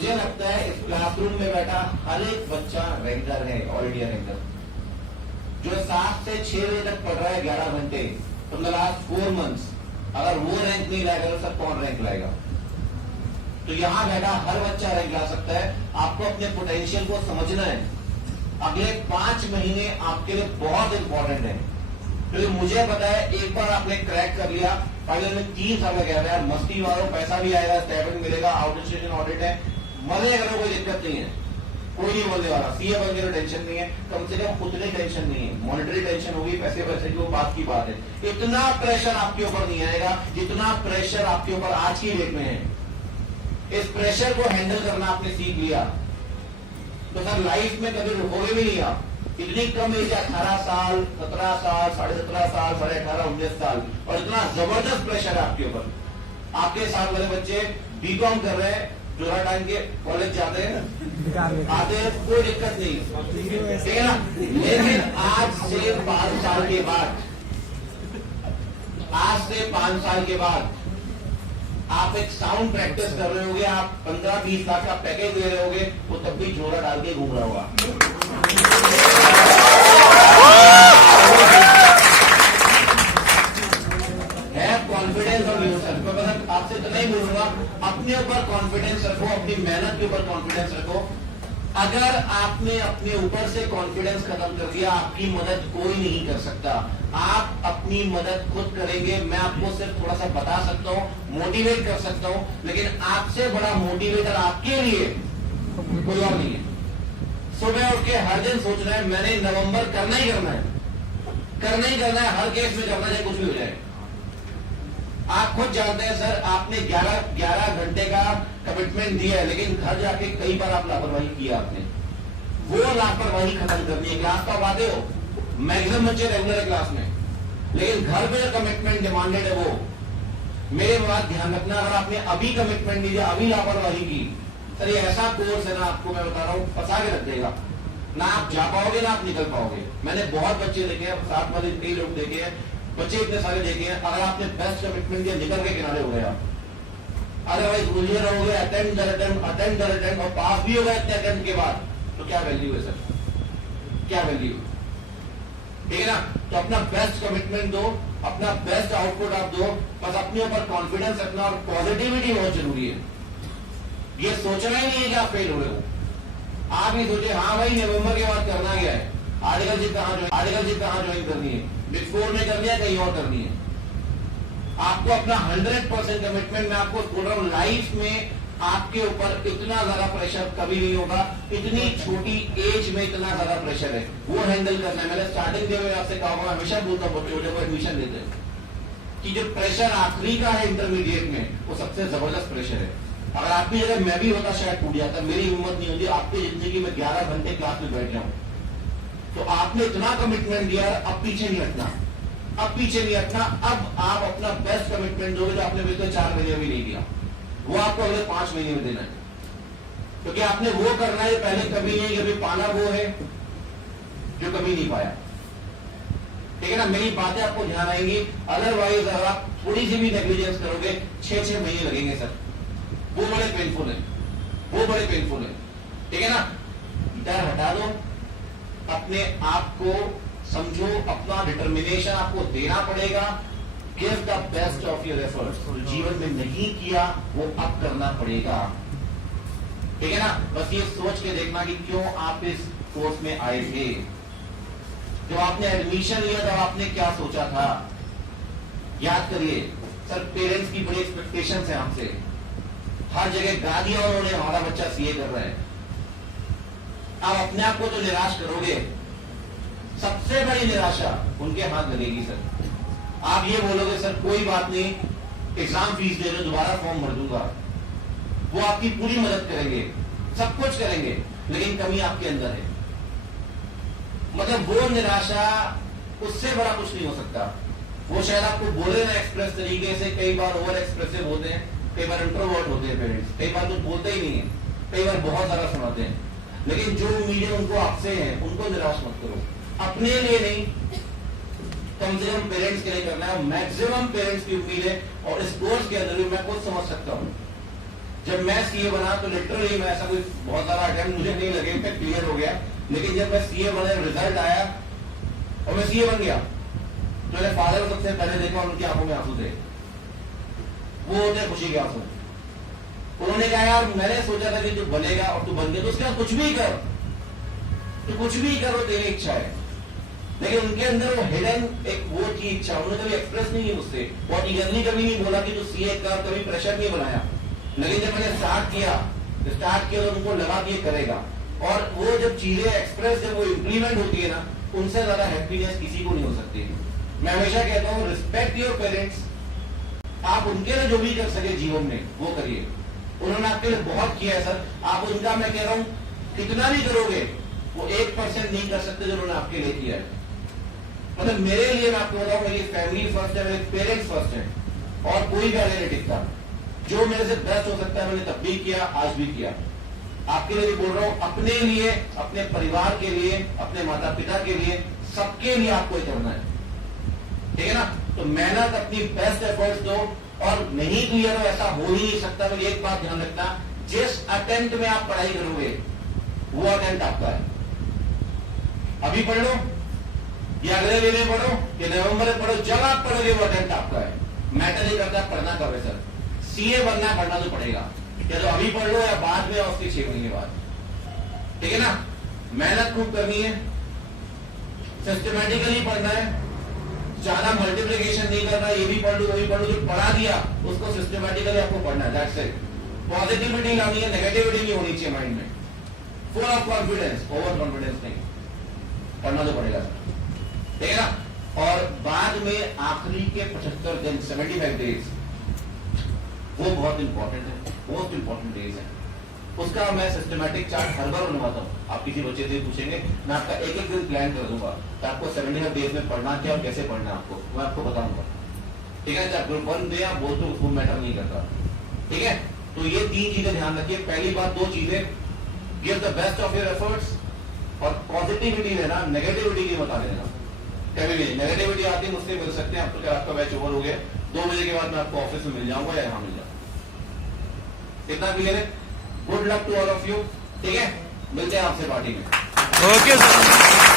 मुझे लगता है इस क्लासरूम में बैठा हर एक बच्चा रैंकर है, ऑल इंडिया रैंकर, जो 7 से 6 बजे तक पढ़ रहा है 11 घंटे फ्रॉम द लास्ट 4 मंथ्स। अगर वो रैंक नहीं लाएगा तो सब कौन रैंक लाएगा? तो यहां बैठा हर बच्चा रैंक ला सकता है। आपको अपने पोटेंशियल को समझना है। अगले 5 महीने आपके लिए बहुत इंपॉर्टेंट है, क्योंकि मुझे पता है एक बार आपने क्रैक कर लिया, फाइनल में 3 साल लग गया, मस्ती मारो, पैसा भी आएगा, स्टाइपेंड मिलेगा, आउट स्टेशन ऑडिट है, मजे करो, कोई दिक्कत नहीं है, कोई नहीं बोलने वाला। सीए बन के टेंशन नहीं है, कम से कम उतनी टेंशन नहीं है। मॉनिटरी टेंशन होगी, पैसे पैसे की वो बात की बात है। इतना प्रेशर आपके ऊपर नहीं आएगा जितना प्रेशर आपके ऊपर आज की डेट में है। इस प्रेशर को हैंडल करना आपने सीख लिया तो सर लाइफ में कभी रुकोगे भी नहीं आप। इतनी कम एज, 18 साल, 17 साल, 17.5 साल, 18.5, 19 साल, और इतना जबरदस्त प्रेशर है आपके ऊपर। आपके साथ वाले बच्चे बीकॉम कर रहे हैं, जोरा टाइम के कॉलेज जाते हैं, आते हैं, कोई दिक्कत नहीं, ठीक है ना। लेकिन आज से 5 साल के बाद, आज से 5 साल के बाद आप एक साउंड प्रैक्टिस कर रहे होगे, आप 15-20 लाख का पैकेज दे रहे होगे, वो तब भी झोला डाल के घूम रहा होगा। है कॉन्फिडेंस और यूसेल्फ। मैं आपसे इतना ही बोलूंगा, अपने ऊपर कॉन्फिडेंस रखो, अपनी मेहनत के ऊपर कॉन्फिडेंस रखो। अगर आपने अपने ऊपर से कॉन्फिडेंस खत्म कर दिया, आपकी मदद कोई नहीं कर सकता। आप अपनी मदद खुद करेंगे। मैं आपको सिर्फ थोड़ा सा बता सकता हूँ, मोटिवेट कर सकता हूँ, लेकिन आपसे बड़ा मोटिवेटर आपके लिए कोई और नहीं है। सुबह उठ के हर दिन सोचना है मैंने नवंबर करना ही करना है, करना ही करना है, हर केस में करना है, कुछ भी हो जाए। आप खुद जानते हैं सर, आपने 11 घंटे का कमिटमेंट दिया है, लेकिन घर जाके कई बार आप लापरवाही किया। आपने वो लापरवाही खत्म करनी है। क्लास तो आप आते हो, मैक्सिमम बच्चे रेगुलर है क्लास में, लेकिन घर पे जो कमिटमेंट डिमांडेड है वो, मेरे बात ध्यान रखना। अगर आपने अभी कमिटमेंट दिया, अभी लापरवाही की, सर ये ऐसा कोर्स है ना, आपको मैं बता रहा हूँ, फंसा के रख देगा। ना आप जा पाओगे ना आप निकल पाओगे। मैंने बहुत बच्चे देखे हैं, साथ वाले कई लोग देखे हैं, बच्चे इतने सारे देखे हैं। अगर आपने बेस्ट कमिटमेंट दिया, निकल के किनारे हो गए आप। अदरवाइज उलझे रहोगे, अटेम्प्ट और पास भी हो गए इतने अटेम्प्ट के बाद, तो क्या वैल्यू है सर? क्या वैल्यू? ठीक है ना। तो अपना बेस्ट कमिटमेंट दो, अपना बेस्ट आउटपुट आप दो, बस अपने ऊपर कॉन्फिडेंस रखना, और पॉजिटिविटी बहुत जरूरी है। ये सोचना ही नहीं है कि आप फेल हो रहे हो। आप ही सोचे हाँ भाई नवंबर के बाद करना क्या है, आर्टिकल जी कहां ज्वाइन करनी है, बिग 4 में करनी है, कहीं और करनी है। आपको अपना 100% कमिटमेंट, मैं आपको बोल रहा हूं, लाइफ में आपके ऊपर इतना ज्यादा प्रेशर कभी नहीं होगा। इतनी छोटी एज में इतना ज्यादा प्रेशर है, वो हैंडल करना है। मैंने स्टार्टिंग में आपसे कहा, मैं हमेशा बोलता हूँ बच्चों को एडमिशन देते हैं कि जो प्रेशर आखिरी का है इंटरमीडिएट में, वो सबसे जबरदस्त प्रेशर है। अगर आपकी जगह मैं भी होता शायद टूट जाता, मेरी हिम्मत नहीं होती आपकी जिंदगी में 11 घंटे क्लास में बैठ जाऊं। तो आपने इतना कमिटमेंट दिया, अब पीछे नहीं हटना, अब पीछे नहीं हटना। अब आप अपना बेस्ट कमिटमेंट दोगे, जो आपने बिल्कुल 4 महीने भी नहीं दिया, वो आपको अगले 5 महीने में देना है। क्योंकि आपने वो करना है पहले कभी नहीं कभी पाना, वो है जो कभी नहीं पाया। ठीक है ना। मेरी बातें आपको ध्यान आएंगी। अदरवाइज अगर आप थोड़ी सी भी नेग्लिजेंस करोगे, 6 महीने लगेंगे सर, वो बड़े पेनफुल है, वो बड़े पेनफुल है। ठीक है ना। डर हटा दो, अपने आप को समझो, अपना डिटर्मिनेशन आपको देना पड़ेगा। Give the best of your efforts. जीवन में नहीं किया वो अब करना पड़ेगा। ठीक है ना। बस ये सोच के देखना कि क्यों आप इस कोर्स में आए थे, जो आपने एडमिशन लिया तब आपने क्या सोचा था। याद करिए सर, पेरेंट्स की बड़ी एक्सपेक्टेशंस है आपसे। हर जगह गा दिया उन्होंने, हमारा बच्चा सीए कर रहा है। आप अपने आप को तो निराश करोगे, सबसे बड़ी निराशा उनके हाथ लगेगी सर। आप ये बोलोगे सर कोई बात नहीं, एग्जाम फीस दे दो, दोबारा फॉर्म भर दूंगा। वो आपकी पूरी मदद करेंगे, सब कुछ करेंगे, लेकिन कमी आपके अंदर है। मतलब वो निराशा, उससे बड़ा कुछ नहीं हो सकता। वो शायद आपको बोले ना एक्सप्रेस तरीके से, कई बार ओवर एक्सप्रेसिव होते हैं, कई बार इंट्रोवर्ट होते हैं पेरेंट्स, कई बार कुछ बोलते ही नहीं है, कई बार बहुत ज्यादा सुनाते हैं। लेकिन जो उम्मीदें उनको आपसे हैं, उनको निराश मत करो। अपने लिए नहीं, कम से कम पेरेंट्स के लिए करना है। मैक्सिमम पेरेंट्स की उम्मीद है, और इस कोर्स के अंदर भी मैं खुद समझ सकता हूं जब मैं सीए बना तो लिटरली मैं ऐसा कोई बहुत सारा अटेम्प्ट मुझे नहीं लगे, मैं क्लियर हो गया। लेकिन जब मैं सीए बना, रिजल्ट आया और मैं सीए बन गया, तो मेरे फादर को सबसे पहले देखा, उनकी आंखों में आंसू थे, वो होते खुशी के आंसू। उन्होंने कहा यार मैंने सोचा था कि तू बनेगा और तू बन गया, तो उसके बाद कुछ भी कर, तो कुछ भी कर, वो तेरी इच्छा है। लेकिन उनके अंदर वो हिडन एक वो की इच्छा उन्होंने कभी एक्सप्रेस नहीं की मुझसे, बहुत ईगरली कभी नहीं बोला कि तू सीए कर, कभी प्रेशर नहीं बनाया। लेकिन जब मैंने स्टार्ट किया तो उनको लगा कि ये करेगा। और वो जब चीजें एक्सप्रेस, जब वो इंप्लीमेंट होती है ना, उनसे ज्यादा हैप्पीनेस किसी को नहीं हो सकती। मैं हमेशा कहता हूँ रिस्पेक्ट योर पेरेंट्स, आप उनके लिए जो भी कर सके जीवन में वो करिए। उन्होंने आपके लिए बहुत किया है सर, आप उनका मैं कह रहा हूँ कितना भी करोगे वो 1% नहीं कर सकते जो उन्होंने आपके लिए किया है। मतलब मेरे लिए मैं आपको बताऊं, मेरी फैमिली फर्स्ट है, मेरे पेरेंट्स फर्स्ट है, और कोई भी आगे नहीं टिकता। जो मेरे से बेस्ट हो सकता है मैंने तब भी किया, आज भी किया। आपके लिए भी बोल रहा हूं, अपने लिए, अपने परिवार के लिए, अपने माता पिता के लिए, सबके लिए आपको ये करना है, ठीक है ना। तो मेहनत, अपनी बेस्ट एफर्ट्स दो, और नहीं क्लियर हो ऐसा हो ही नहीं सकता। मेरी एक बात ध्यान रखना, जिस अटेम्प्ट में आप पढ़ाई करोगे वो अटेम्प्ट आपका है। अभी पढ़ लो या अगले महीने पढ़ो या नवंबर में पढ़ो, जब आप पढ़ोगे वो अटेम्प्ट आपका है। मैटर नहीं करता पढ़ना कब है सर, सीए बनना पढ़ना तो पड़ेगा, या तो अभी पढ़ लो या बाद में, और उसके 6 महीने बाद, ठीक है ना। मेहनत खूब करनी है, सिस्टमैटिकली पढ़ना है, ज्यादा मल्टीप्लिकेशन नहीं करना, ये भी पढ़ लो वो भी पढ़ लो, जो पढ़ा दिया उसको सिस्टमैटिकली आपको पढ़ना है, दैट्स इट। पॉजिटिविटी लानी है, नेगेटिविटी नहीं होनी चाहिए माइंड में, full of confidence, over confidence नहीं, पढ़ना तो पड़ेगा सर, ठीक है ना। और बाद में आखिरी के 75 दिन, 75 डेज, वो बहुत इंपॉर्टेंट है, मोस्ट इंपॉर्टेंट डेज है। उसका मैं सिस्टमैटिक चार्ट हर बार बनवाता हूँ। आप किसी बच्चे से पूछेंगे, मैं आपका एक एक दिन प्लान कर दूंगा तो आपको 75 डेज में पढ़ना क्या और कैसे पढ़ना आपको, मैं आपको बताऊंगा, ठीक है। चाहे ग्रुप 1 दे या बोल तो उसको मैटर नहीं करता, ठीक है। तो ये 3 चीजें ध्यान रखिए। पहली बात, 2 चीजें, give the best of your efforts, और पॉजिटिविटी लेना, नेगेटिविटी की बता देना। कभी भी नेगेटिविटी आती है मुझसे मिल सकते हैं, आपको क्या आपका बैच ओवर हो गया, 2 बजे के बाद मैं आपको ऑफिस में मिल जाऊंगा या यहाँ मिल जाऊंगा, कितना क्लियर है। Good luck to all of you, ठीक है, मिलते हैं आपसे पार्टी में। Okay sir.